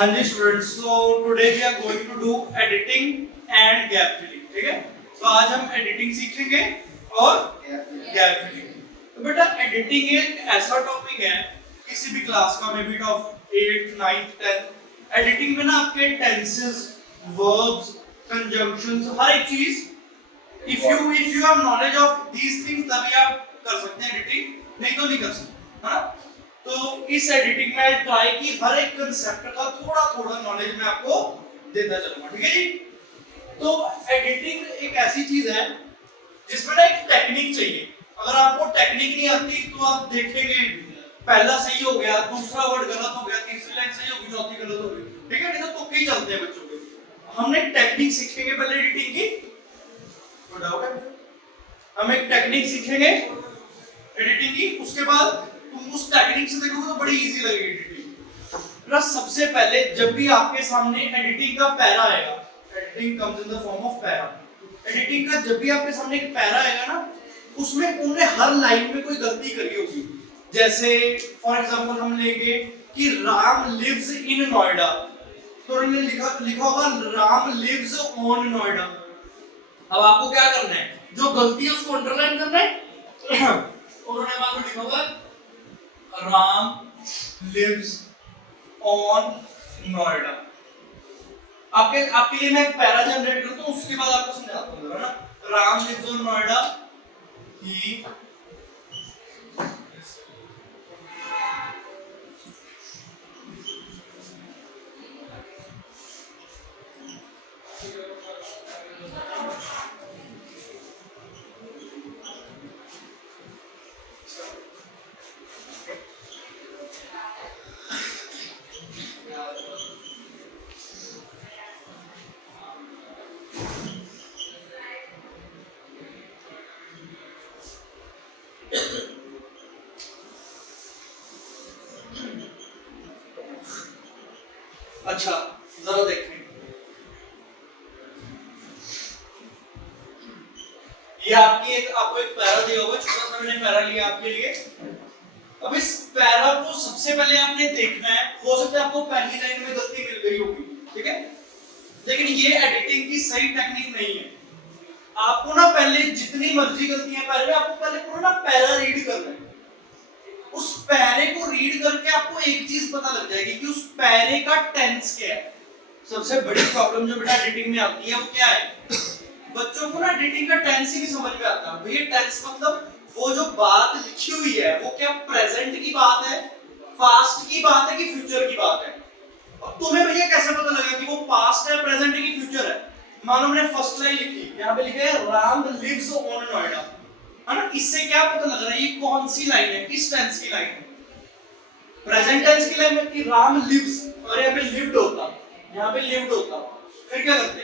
हाँ जी students, so today we are going to do editing and gap filling, ठीक है। तो आज हम एडिटिंग सीखेंगे और गैप फिलिंग। तो बेटा एडिटिंग एक ऐसा टॉपिक है किसी भी क्लास का, may be of 8th 9th 10th। Editing में ना आपके टेंसेस, वर्ब्स, कंजंक्शंस, हर एक चीज if you have knowledge of these things तभी आप कर सकते हैं एडिटिंग, नहीं तो नहीं कर सकते, है ना। तो इस एडिटिंग में ट्राई की हर एक कंसेप्ट का थोड़ा थोड़ा नॉलेज मैं आपको देता चलूंगा, ठीक है जी। तो एडिटिंग एक ऐसी चीज है जिसमें ना एक टेक्निक चाहिए। अगर आपको टेक्निक नहीं आती तो आप देखेंगे पहला सही हो गया, दूसरा वर्ड गलत हो गया, तीसरी लाइन सही होगी, चौथी गलत होगी, ठीक है। नहीं तो तुक्के ही चलते हैं बच्चों के। हमने टेक्निक सीखेंगे पहले एडिटिंग की, कोई डाउट है? हम एक टेक्निक सीखेंगे एडिटिंग की, उसके बाद तुम उस टेक्निक से देखोगे तो बड़ी इजी लगेगी एडिटिंग। प्लस सबसे पहले जब भी आपके सामने एडिटिंग का पैरा आएगा, editing comes in the form of para. Editing का जब भी आपके सामने एक पैरा आएगा ना, उसमें उन्होंने हर लाइन में कोई गलती करी होगी। जैसे फॉर एग्जांपल हम लेंगे कि राम लिव्स इन नोएडा, तो उन्होंने लिखा होगा राम लिव्स ऑन नोएडा। अब आपको क्या करना है, जो गलती है उसको अंडरलाइन करना है। उन्होंने मान लो लिखा होगा राम लिव्स ऑन नोएडा। आपके लिए मैं एक पैरा जनरेट करता हूं, उसके बाद आपको समझाता हूं, है ना। राम लिव्स ऑन नोएडा, ही अच्छा जरा देखें, ये आपको एक पैरा दिया होगा, छोटा सा मैंने पैरा लिया आपके लिए। अब इस पैरा को सबसे पहले आपने देखना है, हो सकता है आपको पहली लाइन में गलती मिल गई होगी, ठीक है, लेकिन ये एडिटिंग की सही टेक्निक नहीं है। आपको ना पहले जितनी मर्जी गलतियां पहले, आपको पहले पूरा ना पैरा रीड करना है। उस पैरे को रीड करके आपको एक चीज पता लग जाएगी कि उस पैरे का टेंस क्या है। सबसे बड़ी प्रॉब्लम जो बेटा एडिटिंग में आती है वो क्या है, बच्चों को ना एडिटिंग का टेंस ही नहीं समझ में आता। भैया टेंस मतलब वो जो बात लिखी हुई है वो क्या प्रेजेंट की बात है, पास्ट की बात है कि फ्यूचर की बात है। अब तुम्हें भैया कैसे पता लगेगा कि वो पास्ट है, प्रेजेंट है कि फ्यूचर है। मानो मैंने फर्स्ट लाइन लिखी, यहाँ पे लिखा है राम लिव्स ऑन नोएडा, है ना। इससे क्या पता लग रहा है ये कौन सी लाइन है, किस टेंस की लाइन है, प्रेजेंट टेंस की लाइन में कि राम लिव्स, और यहाँ पे लिव्ड होता, यहाँ पे लिव्ड होता, फिर क्या करते,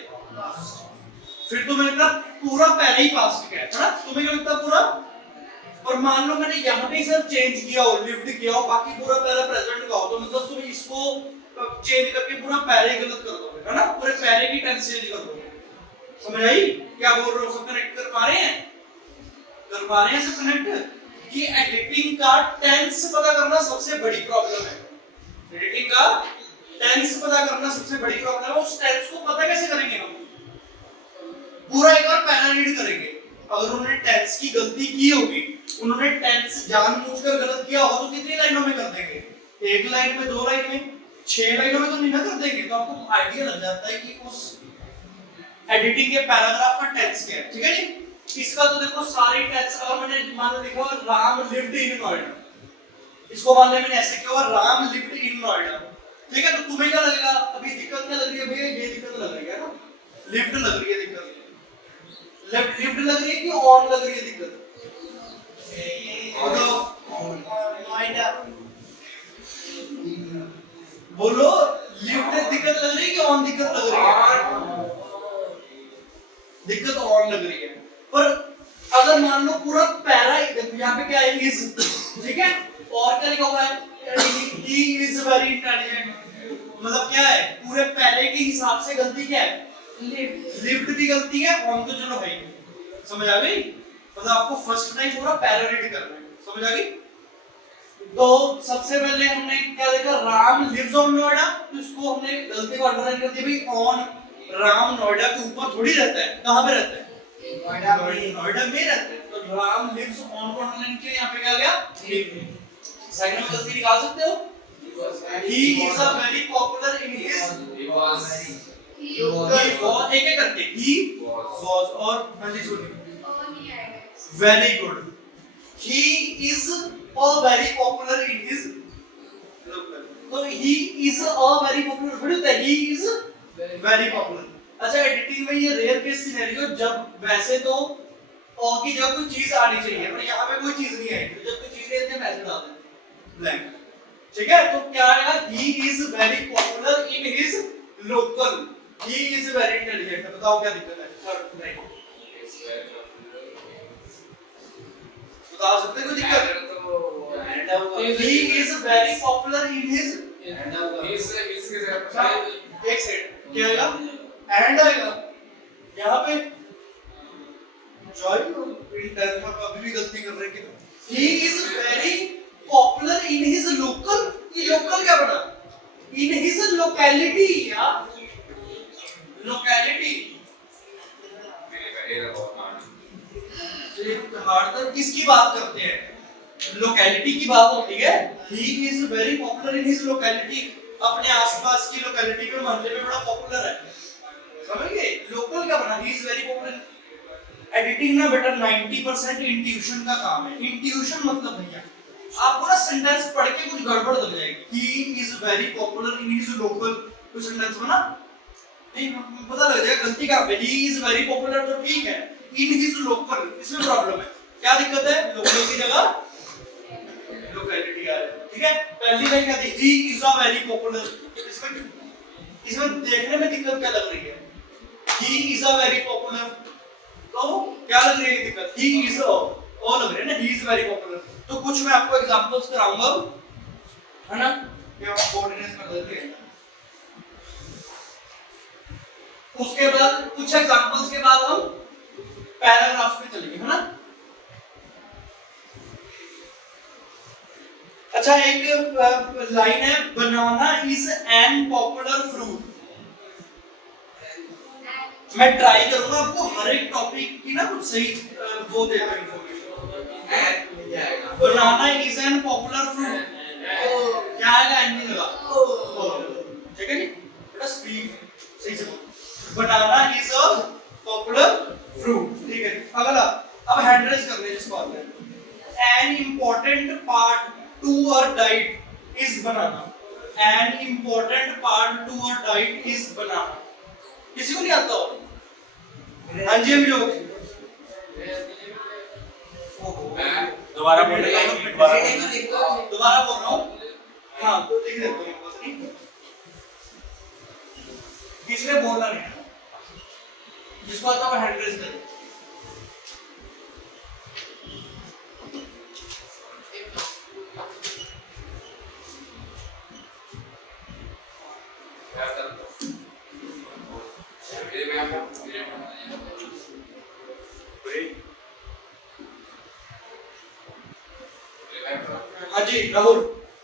फिर तो मैंने कहा पूरा पहले ही पास्ट का है ना। तुम्हें क्या लगता पूरा, और मान लो मैंने यहाँ पे सिर्फ चेंज किया हो, लिव्ड किया हो, बाकी पूरा पहला प्रेजेंट का हो, तो मतलब तुम इसको चेंज करके पूरा पहले गलत कर दोगे, है ना, पूरे पहले की टेंस चेंज कर दोगे। समझ आई क्या बोल रहे हो? सब कनेक्ट कर पा रहे हैं, कर पा रहे हैं सब कनेक्ट? कि एडिटिंग का टेंस पता करना सबसे बड़ी प्रॉब्लम है। एडिटिंग का टेंस पता करना सबसे बड़ी प्रॉब्लम है। उस टेंस को पता कैसे करेंगे हम, पूरा एक बार पहला रीड करेंगे। अगर उन्होंने टेंस की गलती की होगी, उन्होंने टेंस जानबूझकर गलत किया होगा, तो कितनी लाइनों में कर देंगे, एक लाइन में, दो लाइन में, 6 लाइनों में तो नहीं ना कर देंगे। तो आपको आइडिया लग जाता है कि उस एडिटिंग के पैराग्राफ का टेंस क्या है, ठीक है जी। इसका तो देखो सारी टेंस, अगर मैंने मान लो लिखा हुआ राम लिव्ड इन नोएडा, इसको मान ले मैंने ऐसे किया हुआ राम लिव्ड इन नोएडा, ठीक है। तो तुम्हें क्या लगेगा, अभी दिक्कत क्या लग रही है भैया, ये दिक्कत लग रही है ना, लिव्ड लग रही है दिक्कत, लिव्ड लग रही है कि ऑन लग रही है दिक्कत, नोएडा बोलो, लिव्ड दिक्कत लग रही है कि ऑन दिक्कत लग रही है, दिक्कत ऑन लग रही है। पर अगर मान लो पूरा पैरा यहाँ पे क्या है, इज, ठीक है, और क्या लिखा हुआ है, ही इज वेरी इंटेलिजेंट, मतलब क्या है, पूरे पैरे के हिसाब से गलती क्या है, लिव्ड की गलती है, ऑन तो चलो भाई समझ आ गई। मतलब आपको फर्स्ट टाइम पूरा पैरा रीड करना है, समझ आ गई। तो सबसे पहले हमने क्या देखा, राम लिव्स ऑन नोएडा, तो उसको हमने गलती को अंडरलाइन कर दिया भाई ऑन राम नोएडा के ऊपर थोड़ी रहता है, कहां पे रहता है? नोएडा में रहता है। तो राम लिव्स ऑन को अंडरलाइन किया, यहां पे क्या आ गया? सेकंड में गलती निकाल सकते हो? he is a very popular in his he was एक एक करके he was और हाँ जी सुनिए very good he is a very popular in his तो he is a very popular थोड़ी होता है he is very popular। अच्छा एडिटिंग में ये रेयर केस सिनेरियो जब वैसे तो और की जगह कोई चीज आनी चाहिए पर यहाँ पे कोई चीज नहीं आएगी, तो जब कोई चीज नहीं आती है मैसेज डाल देते ब्लैंक, ठीक है? तो क्या आएगा? he is very popular in his local, he is very intelligent। बताओ क्या दिक्कत है? नहीं बता सकते कोई दिक्कत? he is very popular in his एक सेकंड क्या आएगा? एंड आएगा यहाँ पे जॉय इन टेंथ में अभी भी गलती कर रहे हैं। he is very popular in his local, ये लोकल क्या बना? in his locality या locality हार्ड तो किसकी बात करते हैं? लोकेलिटी की बात होती है। he is very popular in his locality, अपने आसपास की लोकेलिटी में मोहल्ले में बड़ा पॉपुलर है, समझ गए? लोकल क्या बना? he is very popular। Editing ना बेटा 90% इंट्यूशन का काम है। इंट्यूशन मतलब भैया आपको ना सेंटेंस पढ़ के कुछ गड़बड़ लग जाएगी। he is very popular in his local, तो सेंटेंस बना नहीं पता लग जाएगा गलती कहां पे। he is very popular तो ठीक है, in his local इसमें प्रॉब्लम है। क्या दिक्कत है? लोकल की जगह लोकेलिटी आ रही है, ठीक है? पहली लाइन क्या थी? he is a very popular, इसमें देखने में दिक्कत क्या लग रही है? he is a very popular तो क्या लग रही है दिक्कत? he is a ओ लग रही है ना, he is very popular। तो कुछ मैं आपको एग्जांपल्स कराऊंगा, है ना? ये आप कोऑर्डिनेट्स कर देते हैं। उसके बाद कुछ एग्जांपल्स के बाद हम पैराग्राफ्स पे चलेंगे, है ना? अच्छा एक लाइन है, बनाना इज एन पॉपुलर फ्रूट। मैं ट्राई करूंगा आपको हर एक टॉपिक की ना कुछ सही वो देता हूं information. Banana is an popular fruit, क्या आएगा? एन नहीं लगा, ठीक है जी? बेटा स्पीड सही से बोलो। बनाना इज अ पॉपुलर फ्रूट, ठीक है? अगला अब हैंड रेज कर ले जिस बात में। An important part to our diet is banana. An important part to our diet is banana. किसी को नहीं आता हो? हाँ जी अभी लोग दोबारा बोल रहा हूँ। हाँ तो लिख देता हूँ, किसी ने बोलना नहीं, जिसको आता है हैंड रेज करें। हाँ जी राहुल,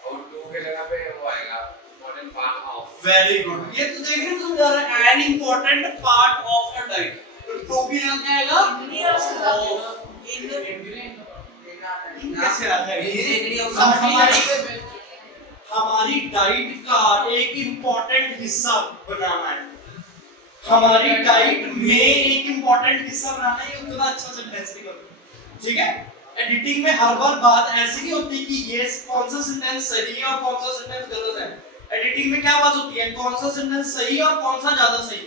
और टू के जगह पे वो आएगा important part of. Very good. ये तो देखने में समझ आ रहा है, N important part of your diet. तो टू की जगह क्या आएगा? कैसे आता है? हमारी डाइट का एक इंपॉर्टेंट हिस्सा बनाना है। हमारी डाइट में एक इंपॉर्टेंट हिस्सा बनाना है, ये उतना अच्छा सेंटेंस नहीं बनता, ठीक है? एडिटिंग में हर बार बात ऐसी नहीं होती कि ये कौन सा सेंटेंस सही है और कौन सा सेंटेंस गलत है। एडिटिंग में क्या बात होती है? कौन सा सेंटेंस सही है और कौन सा ज्यादा सही है,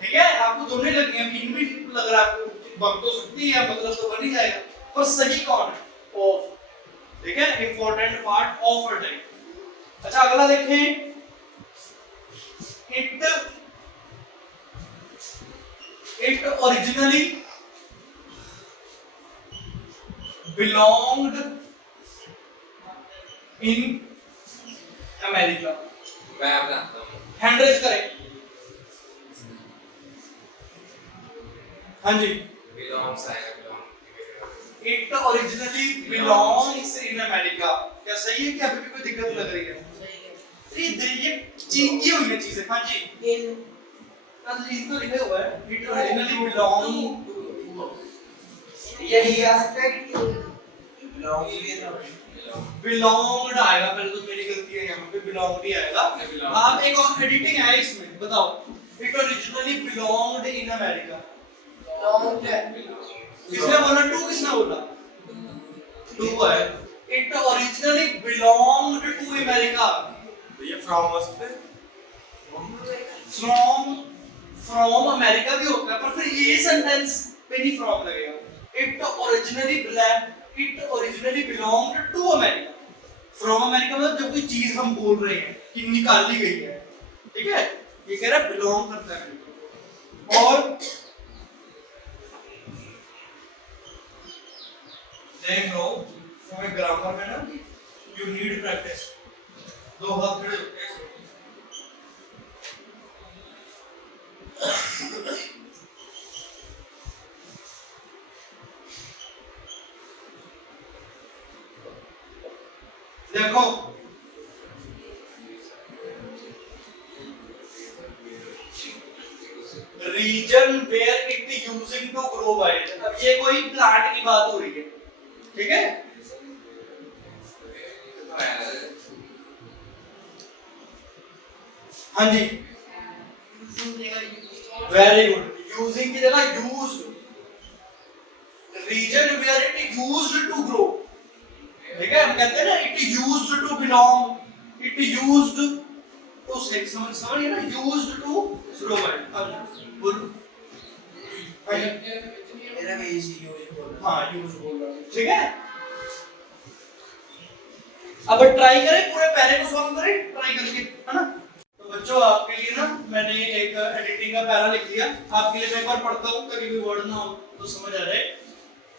ठीक है? आपको दोनों ही लगेंगे, मीन भी लग रहा है आपको, बन तो सकती है मतलब तो बन ही जाएगा, पर सही कौन है? ऑफ, ठीक है? Important part of a diet. अच्छा अगला देखें, it originally belonged in America। मैं आप जानता हूँ, हैंड रेज करें। हाँ जी, belongs आएगा, it originally belongs in America। क्या सही है कि अभी भी कोई दिक्कत लग रही है? ये की हुई है चीजें। हाँ जी, इन तो लिखा हुआ है इट ओरिजिनली बिलोंग, यही आ सकता है कि बिलोंग्ड आएगा, पहले तो मेरी गलती है, यहाँ पे बिलोंग्ड ही आएगा। आप एक और एडिटिंग है इसमें, बताओ। It originally belonged in America, किसने बोला? टू किसने बोला? टू है। It originally belonged to America. ये फ्रॉम हो सकता है, फ्रॉम अमेरिका भी होता है, पर फिर ये सेंटेंस पे नहीं फ्रॉम लगेगा। It originally belonged to America. From America मतलब जब कोई चीज हम बोल रहे हैं कि निकाली गई है, ठीक है, ये कह रहा है बिलोंग करता है। और देख लो हमें ग्रामर में ना यू नीड प्रैक्टिस। दो हाथ खड़े होते हैं। देखो region where it using to grow wild, अब ये कोई प्लांट की बात हो रही है, ठीक है। हाँ जी, वेरी गुड। यूजिंग की जगह used, region where it used to grow, ठीक है। हम कहते हैं ना it used to belong, it used to say, समझिए ना, यूज्ड टू ग्रो वाइल्ड। अब बोलो मेरा भी इसी यूज बोल रहा हाँ यूज बोल रहा हूँ, ठीक है। अब ट्राई करें, पूरे पैरे को सॉल्व करें ट्राई करके, है ना। तो बच्चों आपके लिए ना मैंने एक एडिटिंग का पैरा लिख दिया, आपके लिए मैं एक बार पढ़ता हूँ ताकि कोई वर्ड ना हो तो समझ आ जाए।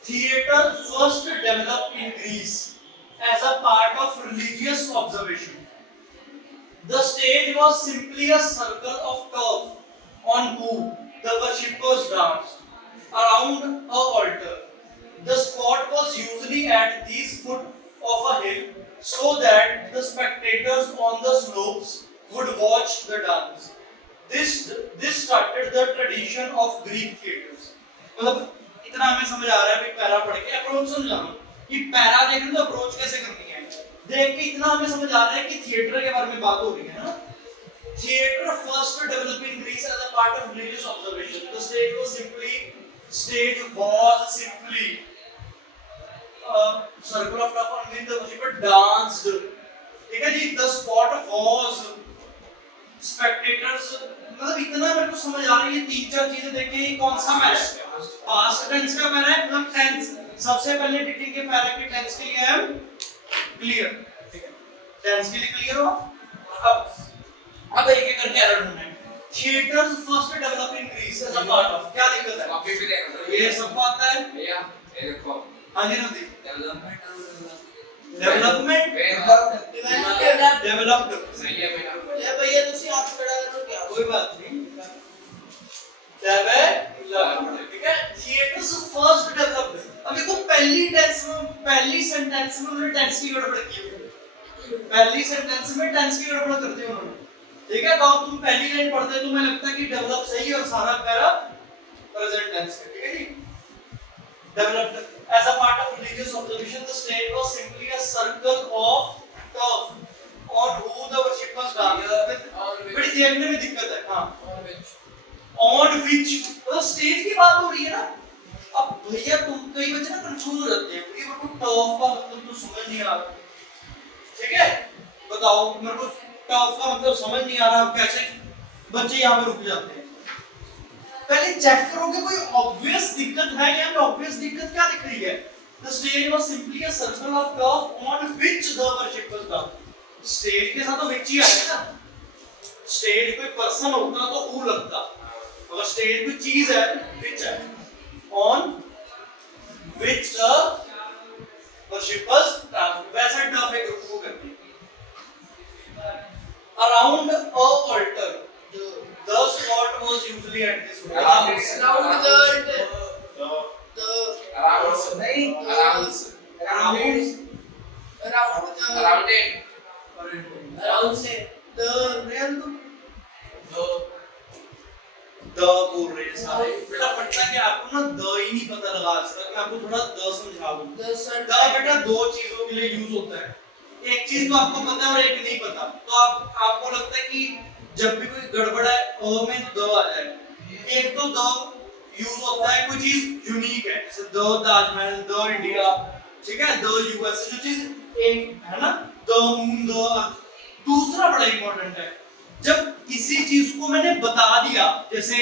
Theatre first developed in Greece as a part of religious observation. The stage was simply a circle of turf on whom the worshippers danced around a altar. The spot was usually at the foot of a hill so that the spectators on the slopes would watch the dance. This started the tradition of Greek theatres. मतलब इतना हमें समझ आ रहा है भाई para पढ़ के approach समझा लो कि पैरा देखने तो अप्रोच कैसे करनी है। देख के इतना हमें समझ आ रहा है कि थिएटर के बारे में बात हो रही है ना। Theatre first developed in Greece as a part of religious observation. The stage was simply circle of tough on which the worshipper danced, ठीक है जी। द स्पॉट वाज स्पेक्टेटर्स, मतलब इतना मेरे को समझ आ रहा है। ये तीन चार चीजें देख के कौन सा पैरा है? पास्ट टेंस का पैरा है, मतलब टेंस सबसे पहले एडिटिंग के पैरा के टेंस के लिए है क्लियर, ठीक है। टेंस के लिए क्लियर हो। अब एक एक करके एरर ढूंढना है। Theatres first develop in Greece as a part of, क्या दिक्कत है? कॉपी पे देखो ये सबको आता है भैया, ये देखो हाँ जी नदी। डेवलपमेंट डेवलप्ड सही है भैया। है। भैया तुसी हाथ खड़ा करो क्या? कोई बात नहीं। डेवलप्ड, ठीक है। Theatres first developed. अब देखो पहली टेंस में, पहली सेंटेंस में उन्होंने टेंस की गड़बड़ की है। पहली सेंटेंस में टेंस की गड़बड़ कर दी उन्होंने, ठीक है। तो अब तुम पहली लाइन पढ़ते तो मैं लगता है कि डेवलप सही है और सारा पैरा प्रेजेंट टेंस है, ठीक है जी। Developed as a part of religious observation, the stage was simply a circle of turf on who the worshippers danced. बड़ी देखने में दिक्कत है। हाँ, on which, मतलब स्टेज की बात हो रही है ना। अब भैया तुम कई बच्चे ना कंफ्यूज हो जाते हैं, ये मेरे को टर्फ का मतलब तो समझ नहीं आ रहा, ठीक है। बताओ मेरे को टर्फ का मतलब समझ नहीं आ रहा, कैसे बच्चे यहाँ पे रुक जाते हैं। पहले चेक करो कि कोई ऑब्वियस दिक्कत है। यहाँ पे ऑब्वियस दिक्कत क्या दिख रही है? The stage was simply a circle of turf on which the worshippers danced. Stage के साथ तो which ही आएगा ना। स्टेज कोई पर्सन होता तो who लगता, अगर स्टेज कोई चीज है which है। On which the worshippers danced, वैसा turf एक ग्रुप को करती है। Around a altar, the spot was usually at this point. Around the नहीं around अराउंड से द बोल रहे हैं सारे बेटा। पढ़ना क्या आपको ना, द ही नहीं पता लगा आज तक। मैं आपको थोड़ा द समझा दूं। द बेटा दो चीजों के लिए यूज होता है। एक चीज तो आपको पता है और एक नहीं पता, तो आपको लगता है कि जब भी कोई गड़बड़ है ओ में तो द आ जाए। एक तो द यूज होता है कोई चीज यूनिक है, जैसे द ताजमहल, द इंडिया, ठीक है, द यूएस, जो चीज एक है ना, द मून, द अर्थ। दूसरा बड़ा इंपॉर्टेंट है, जब किसी चीज को मैंने बता दिया, जैसे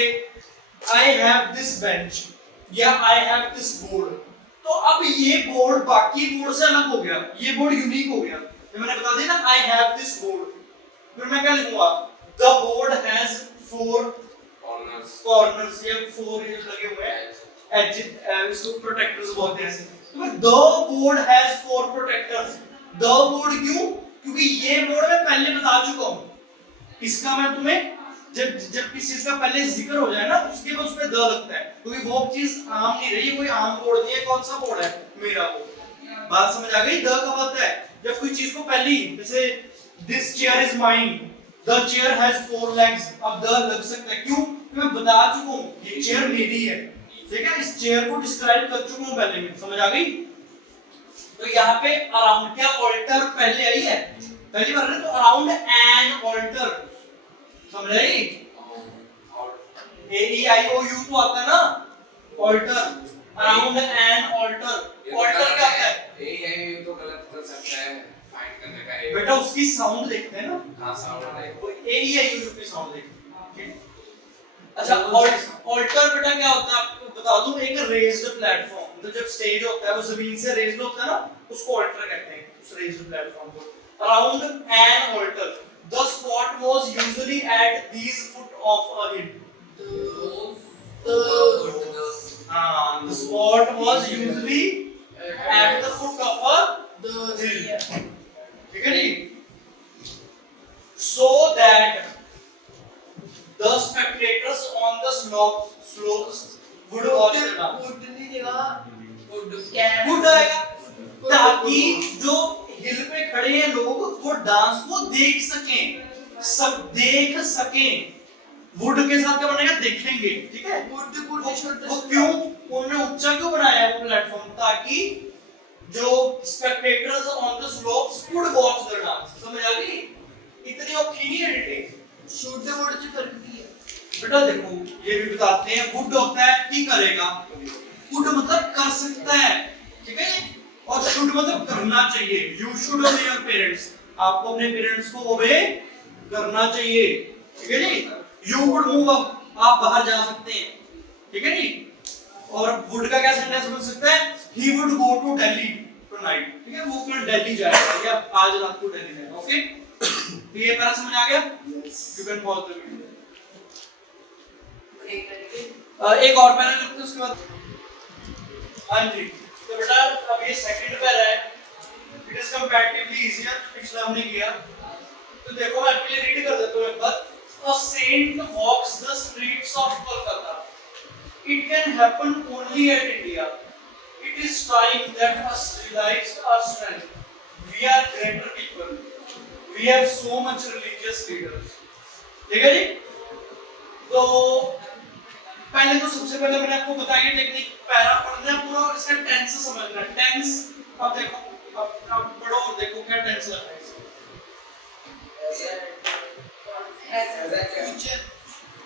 आई हैव दिस बेंच या आई हैव दिस बोर्ड, तो अब ये बोर्ड बाकी बोर्ड से अलग हो गया, ये बोर्ड यूनिक हो गया। जब मैंने बता दिया ना आई हैव दिस बोर्ड, फिर मैं क्या लिखूंगा, द बोर्ड हैज 4 कॉर्नर्स या 4 ये लगे हुए हैं एज, इसको प्रोटेक्टर्स बोलते हैं ऐसे। तो the board has 4 protectors. The board क्यों? क्योंकि ये बोर्ड मैं पहले बता चुका हूं। इसका मैं तुम्हें जब किसी चीज का पहले जिक्र हो जाए ना, उसके बाद उसमें द लगता है, क्योंकि वो चीज आम नहीं रही, कोई आम बोर्ड नहीं है। कौन सा बोर्ड है? मेरा बोर्ड। बात समझ आ गई? द कब आता है? जब कोई चीज को पहले ही, जैसे this chair is mine, the chair has 4 legs, अब द लग सकता है। क्यों? क्योंकि मैं बता चुका हूं ये चेयर मेरी है, ठीक है, इस चेयर को डिस्क्राइब कर चुका हूं पहले में। समझ आ गई? तो यहाँ पे अराउंड क्या ऑल्टर पहले आई है, पहली बार है, तो अराउंड एन ऑल्टर। समझ आई? ए ई आई ओ यू तो आता है ना altar, around an altar. Altar क्या होता है? ए आई यू तो गलत कर सकता है फाइंड करने का। बेटा उसकी साउंड देखते हैं ना। हां साउंड है, वो ए ई आई यू की साउंड देखते हैं। अच्छा, ऑल्टर बेटा क्या होता है आपको बता दूं, एक रेज्ड प्लेटफॉर्म। तो जब स्टेज होता है वो जमीन से रेज्ड होता है ना, उसको ऑल्टर कहते हैं, उस रेज्ड प्लेटफॉर्म को। Around an altar the spot was usually at these foot of a hill. The spot was usually at the foot of a hill. ठीक है जी? So that the spectators on the slopes would watch the dance. Would आएगा ताकि जो हिल पे खड़े हैं लोग वो डांस को देख सकें, सब देख सकें। वुड के साथ क्या बनेगा? देखेंगे, ठीक है। वो क्यों उन्होंने ऊंचा क्यों बनाया है वो प्लेटफॉर्म? ताकि जो spectators on the slopes would watch the dance. समझ आ गई? इतनी औखी नहीं है editing. Should the would say फर्क भी है बेटा। देखो ये भी बताते हैं, वुड होता है कि करेगा, वुड मतलब कर सकता है, ठीक है, और शुड मतलब करना चाहिए। यू शुड ओबे योर पेरेंट्स, आपको अपने पेरेंट्स को ओबे करना चाहिए, ठीक है जी। यू वुड मूव अप, आप बाहर जा सकते हैं, ठीक है जी। और वुड का क्या सेंटेंस बन सकता है? He would go to Delhi tonight, ठीक है, वो कल दिल्ली जाएगा या आज रात को दिल्ली जाएगा। ओके, तो ये पैरा समझ आ गया? You can pause the video. एक और पैरा करते हैं उसके बाद। हां जी, तो बेटा अब ये सेकंड पैरा है, इट इज कंपैरेटिवली इजियर, पिछला हमने किया। तो देखो मैं आपके लिए रीड कर देता हूं एक बार। A saint walks the streets of Kolkata. It can happen only at India. It is time that us realize our strength. We are greater people. We have so much religious leaders. ठीक है जी? तो पहले तो सबसे पहले मैंने आपको बताया टेक्निक, पैरा पढ़ना है पूरा और इसका टेंस समझना है। टेंस अब देखो, अब पढ़ो और देखो क्या टेंस लगता है इसमें। फ्यूचर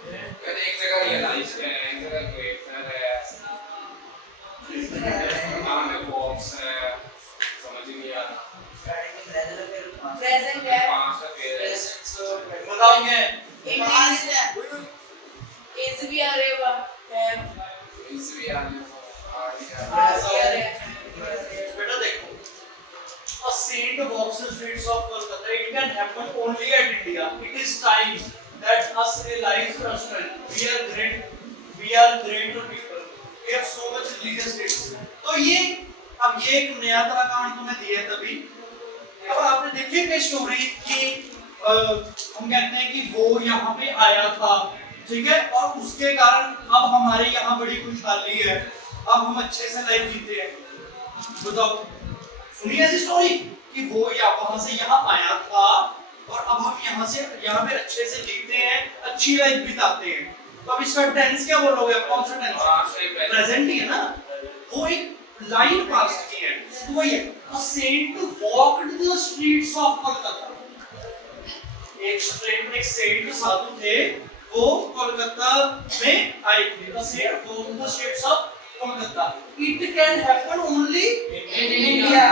मैंने एक जगह रियलाइज किया है, एक जगह ग्रेटर है, में बॉक्स है, समझ नहीं आ रहा। प्रेजेंट है, पांच का पेयर है, बताओ क्या है? इंग्लिश है, इस भी आ रहे हो है, इस भी आ रही है। बेटा देखो, a saint walks the streets of Kolkata. It can happen only at India. It is time that us realize our strength. We are greater people. We have so much religious leaders. तो ये अब ये एक नया तरह का कहानी तुम्हें दी है तभी। अब आपने देखी कि स्टोरी कि हम कहते हैं कि वो यहाँ पे आया था, ठीक है, और उसके कारण अब हमारे यहाँ बड़ी खुशहाली है, अब हम अच्छे से लाइफ जीते हैं। बताओ, सुनिए ऐसी स्टोरी कि वो वहां से यहाँ आया था और अब हम यहाँ पे अच्छे से लिखते हैं, अच्छी लाइफ बिताते हैं। तो अब इसका टेंस क्या बोलोगे? कौन सा टेंस? प्रेजेंट ही है ना। वो एक लाइन पास की है, तो वही है, a saint walked the streets of Kolkata। एक सेंट साधु थे, वो कोलकाता में आए थे। A saint walked the streets of Kolkata। It can happen only in India।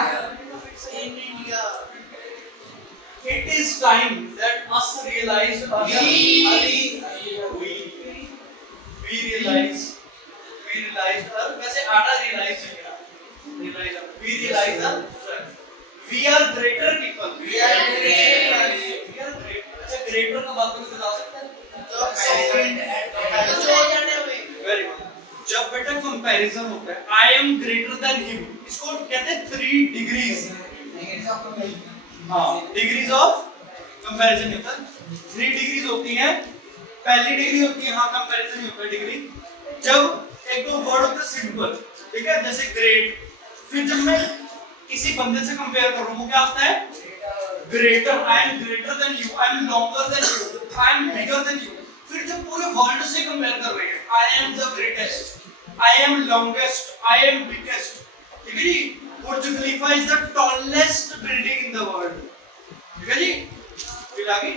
In India। It is time that us realize we realize वैसे आधा realize we realize we are greater people। we are great। अच्छा greater का बात को बता सकते हैं? Very good. जब बेटा कंपैरिजन होता है, I am greater than him, इसको कहते हैं 3 डिग्रीज। हाँ, डिग्रीज ऑफ कंपैरिजन होता है। 3 डिग्रीज होती हैं। पहली डिग्री होती है, हाँ कंपैरिजन ही होता है डिग्री, जब एक दो वर्ड होते हैं सिंपल, ठीक है, जैसे ग्रेट। फिर जब मैं किसी बंदे से कंपेयर कर रहा हूँ, क्या आता है? Greater. I am greater than you, I am longer than you, I am bigger than you. फिर जब पूरे वर्ल्ड से कंपेयर कर रहे हैं, I am the greatest, I am longest, I am biggest, ठीक है जी। Burj Khalifa is the tallest building in the world, ठीक है जी। फिर आगे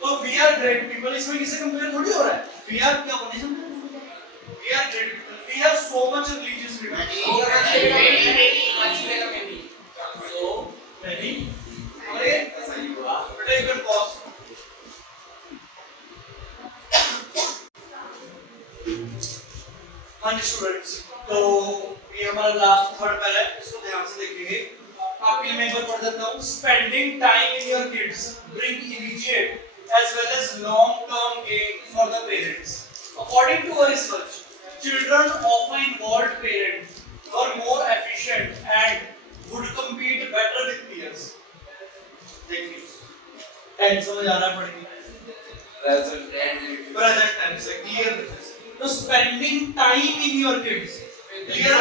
तो वी आर ग्रेट पीपल, इसमें किससे कंपेयर थोड़ी हो रहा है? वी आर क्या होने से? We are great people, we are so much religious people, so many। अरे सही हुआ बेटा, यू कैन पॉज। हाँ जी स्टूडेंट्स, तो ये हमारा लास्ट थर्ड पैरा है, इसको ध्यान से देखेंगे। आपके लिए मैं एक बार पढ़ देता हूँ। Spending time in your kids bring immediate as well as long term gain for the parents। According to a research, children of an involved parent were more efficient and would compete better with peers। देखिए tense समझ आ रहा है? Present tense है, clear. तो spending time in your kids, clear.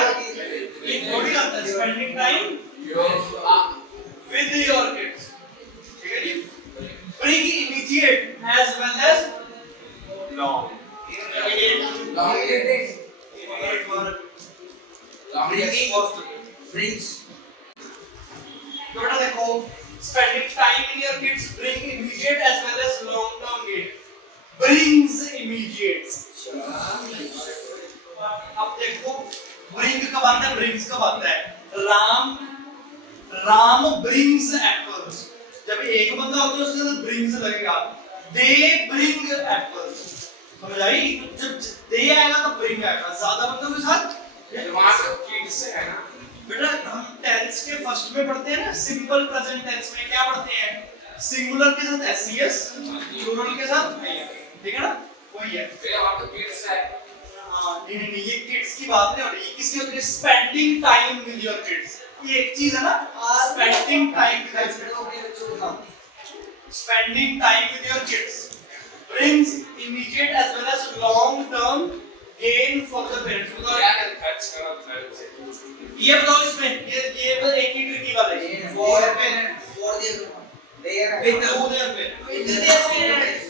ये थोड़ी आता है spending time with your kids, ठीक है जी। Bring immediate as well as long। Brings। तो बेटा देखो, spending time in your kids bring immediate as well as long term gain। Brings immediate। अब देखो bring कब आता है, brings कब आता है? Ram brings apples। जब एक बंदा होता है उसके साथ brings लगेगा। They bring apples। समझ आई? जब they आएगा तो bring आएगा। ज्यादा बंदों के साथ किड्स है ना बेटा। हम टेंस के फर्स्ट में पढ़ते हैं ना, सिंपल प्रेजेंट टेंस में क्या पढ़ते हैं? सिंगुलर के साथ एस, प्लूरल के साथ, ठीक है ना, वही है। फिर वहां तो किड्स है। हाँ नहीं, ये किड्स की बात नहीं हो रही, किसकी होती है? Spending time with your kids. ये एक चीज है ना, spending time with your kids. Spending time with your kids brings immediate as well as long term gain for the parents। खर्च करो खर्च। ये बताओ इसमें, ये बस एक ही ट्रिकी वाला है। for parents, for their with their parents।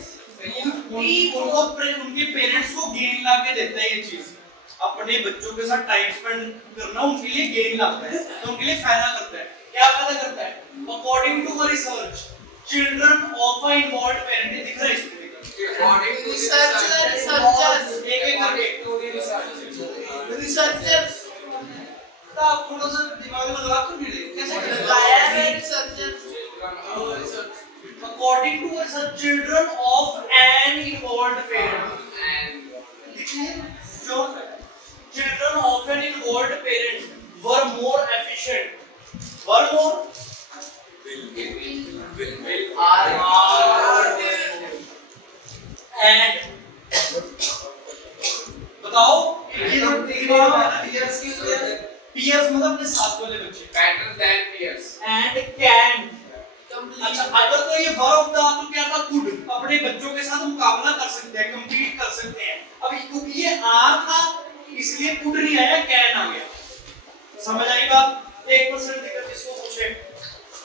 उनके पेरेंट्स को गेन ला के देता है ये चीज। अपने बच्चों के साथ टाइम स्पेंड करना उनके लिए गेन लाता है, तो उनके लिए फायदा करता है। क्या फायदा करता है? According to a research, children of a involved parent, दिख रहा है इसमें, अकॉर्डिंग टू Researchers। एक-एक करके Researchers। तो आप थोड़ा सा दिमाग में लगा कर मिले कैसे करें? I am a researcher। According to research, children of an involved parent, children of an involved parent were more efficient, were more and बताओ ये peers की होती है। peers मतलब अपने साथ वाले बच्चे, better than peers and can। अच्छा अगर तो ये वर्ब था तो क्या था? could। अपने बच्चों के साथ मुकाबला कर सकते हैं, compete कर सकते हैं। अब क्योंकि ये are था इसलिए could नहीं आया, can आ गया। समझ आई बात? 1% देकर जिसको पूछे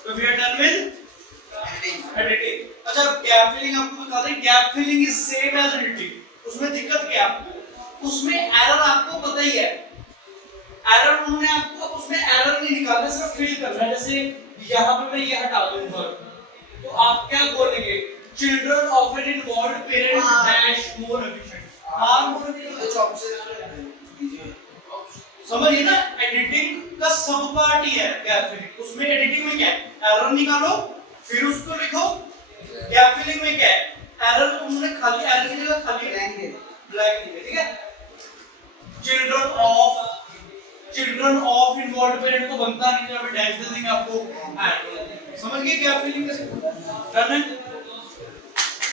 तो we are done with editing. अच्छा गैप फिलिंग आपको बता दें, gap filling is same as editing. उसमें दिक्कत क्या है, उसमें एरर आपको पता ही है, एरर उन्होंने आपको उसमें एरर नहीं निकालना, सिर्फ फिल करना है। जैसे यहाँ पे मैं ये हटा दूंगा तो आप क्या बोलेंगे, children of an involved parent dash more efficient. हाँ मोर कुछ ऑप्शन दीजिए। समझिए ना, एडिटिंग का सब पार्ट ही है गैप फिलिंग। उसमें एडिटिंग में क्या है, एरर निकालो फिर उसको लिखो। गैप फिलिंग में क्या है, एरर उन्होंने खाली एरर की जगह खाली ब्लैंक दे ब्लैंक दिया, ठीक है। चिल्ड्रन ऑफ इन्वॉल्व्ड पेरेंट को बनता नहीं, जब डैश दे देंगे आपको ऐड। समझ गए गैप फिलिंग कैसे डन है।